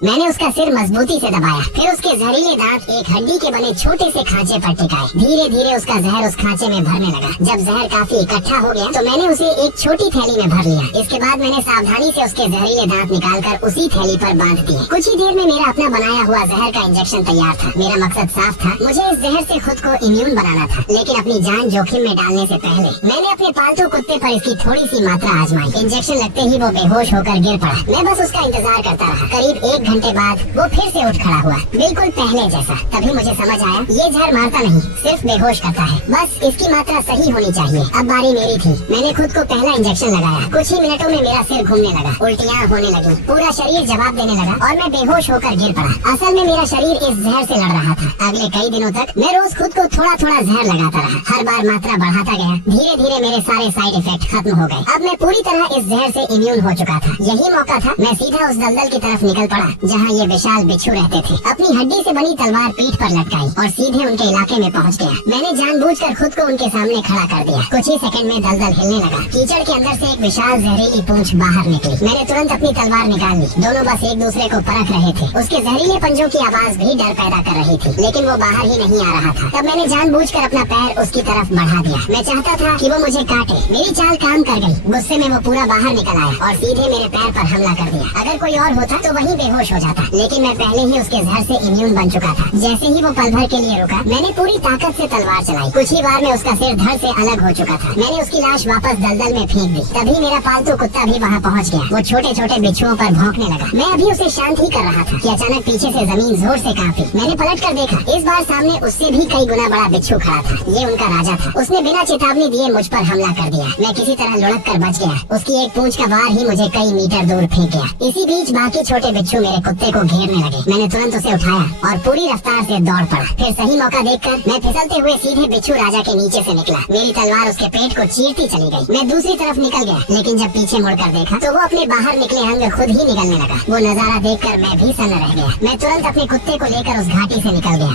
मैंने उसका सिर मजबूती से दबाया, फिर उसके जहरीले दांत एक हड्डी के बने छोटे से खांचे पर टिकाए। धीरे धीरे उसका जहर उस खांचे में भरने लगा। जब जहर काफी इकट्ठा हो गया तो मैंने उसे एक छोटी थैली में भर लिया। इसके बाद मैंने सावधानी से उसके जहरीले दांत निकालकर उसी थैली पर बांध दिए। कुछ ही देर में मेरा अपना बनाया हुआ जहर का इंजेक्शन तैयार था। मेरा मकसद साफ था, मुझे इस जहर से खुद को इम्यून बनाना था, लेकिन अपनी जान जोखिम में डालने से पहले मैंने अपने पालतू कुत्ते पर इसकी थोड़ी सी मात्रा आजमाई। इंजेक्शन लगते ही वो बेहोश होकर गिर पड़ा। मैं बस उसका इंतजार करता रहा। करीब 1 घंटे बाद वो फिर से उठ खड़ा हुआ, बिल्कुल पहले जैसा। तभी मुझे समझ आया, ये जहर मारता नहीं, सिर्फ बेहोश करता है। बस इसकी मात्रा सही होनी चाहिए। अब बारी मेरी थी। मैंने खुद को पहला इंजेक्शन लगाया। कुछ ही मिनटों में मेरा सिर घूमने लगा, उल्टियाँ होने लगी, पूरा शरीर जवाब देने लगा और मैं बेहोश होकर गिर पड़ा। असल में मेरा शरीर इस जहर से लड़ रहा था। अगले कई दिनों तक मैं रोज खुद को थोड़ा थोड़ा जहर लगाता रहा। हर बार मात्रा बढ़ाता गया। धीरे धीरे मेरे सारे साइड इफेक्ट खत्म हो गए। अब मैं पूरी तरह इस जहर से इम्यून हो चुका था। यही मौका था। मैं सीधा उस दलदल की तरफ निकल पड़ा जहाँ ये विशाल बिच्छू रहते थे। अपनी हड्डी से बनी तलवार पीठ पर लटकाई और सीधे उनके इलाके में पहुंच गया। मैंने जानबूझकर खुद को उनके सामने खड़ा कर दिया। कुछ ही सेकंड में दलदल हिलने लगा। कीचड़ के अंदर से एक विशाल जहरीली पूंछ बाहर निकली। मैंने तुरंत अपनी तलवार निकाल ली। दोनों बस एक दूसरे को परख रहे थे। उसके जहरीले पंजों की आवाज भी डर पैदा कर रही थी, लेकिन वो बाहर ही नहीं आ रहा था। तब मैंने जानबूझकर अपना पैर उसकी तरफ बढ़ा दिया। मैं चाहता था कि वो मुझे काटे। मेरी चाल काम कर गई। गुस्से में वो पूरा बाहर निकल आया और सीधे मेरे पैर पर हमला कर दिया। अगर कोई और होता तो वहीं बेहोश हो जाता, लेकिन मैं पहले ही उसके जहर से इम्यून बन चुका था। जैसे ही वो पल भर के लिए रुका, मैंने पूरी ताकत से तलवार चलाई। कुछ ही बार में उसका सिर धड़ से अलग हो चुका था। मैंने उसकी लाश वापस दलदल में फेंक दी। तभी मेरा पालतू कुत्ता भी वहाँ पहुँच गया। वो छोटे छोटे बिच्छुओं पर भौंकने लगा। मैं अभी उसे शांत ही कर रहा था कि अचानक पीछे से जमीन जोर से कांपी। मैंने पलट कर देखा। इस बार सामने उससे भी कई गुना बड़ा बिच्छू खड़ा था। ये उनका राजा था। उसने बिना चेतावनी दिए मुझ पर हमला कर दिया। मैं किसी तरह लुढ़क कर बच गया। उसकी एक पूंछ का वार ही मुझे कई मीटर दूर फेंक गया। इसी बीच बाकी छोटे बिच्छू मेरे कुत्ते को घेरने लगे। मैंने तुरंत उसे उठाया और पूरी रफ्तार से दौड़ पड़ा। फिर सही मौका देखकर मैं फिसलते हुए सीधे बिच्छू राजा के नीचे से निकला। मेरी तलवार उसके पेट को चीरती चली गई। मैं दूसरी तरफ निकल गया, लेकिन जब पीछे मुड़कर देखा तो वो अपने बाहर निकले अंग खुद ही निकलने लगा। वो नजारा देखकर मैं भी सन्न रह गया। मैं तुरंत अपने कुत्ते को लेकर उस घाटी से निकल गया।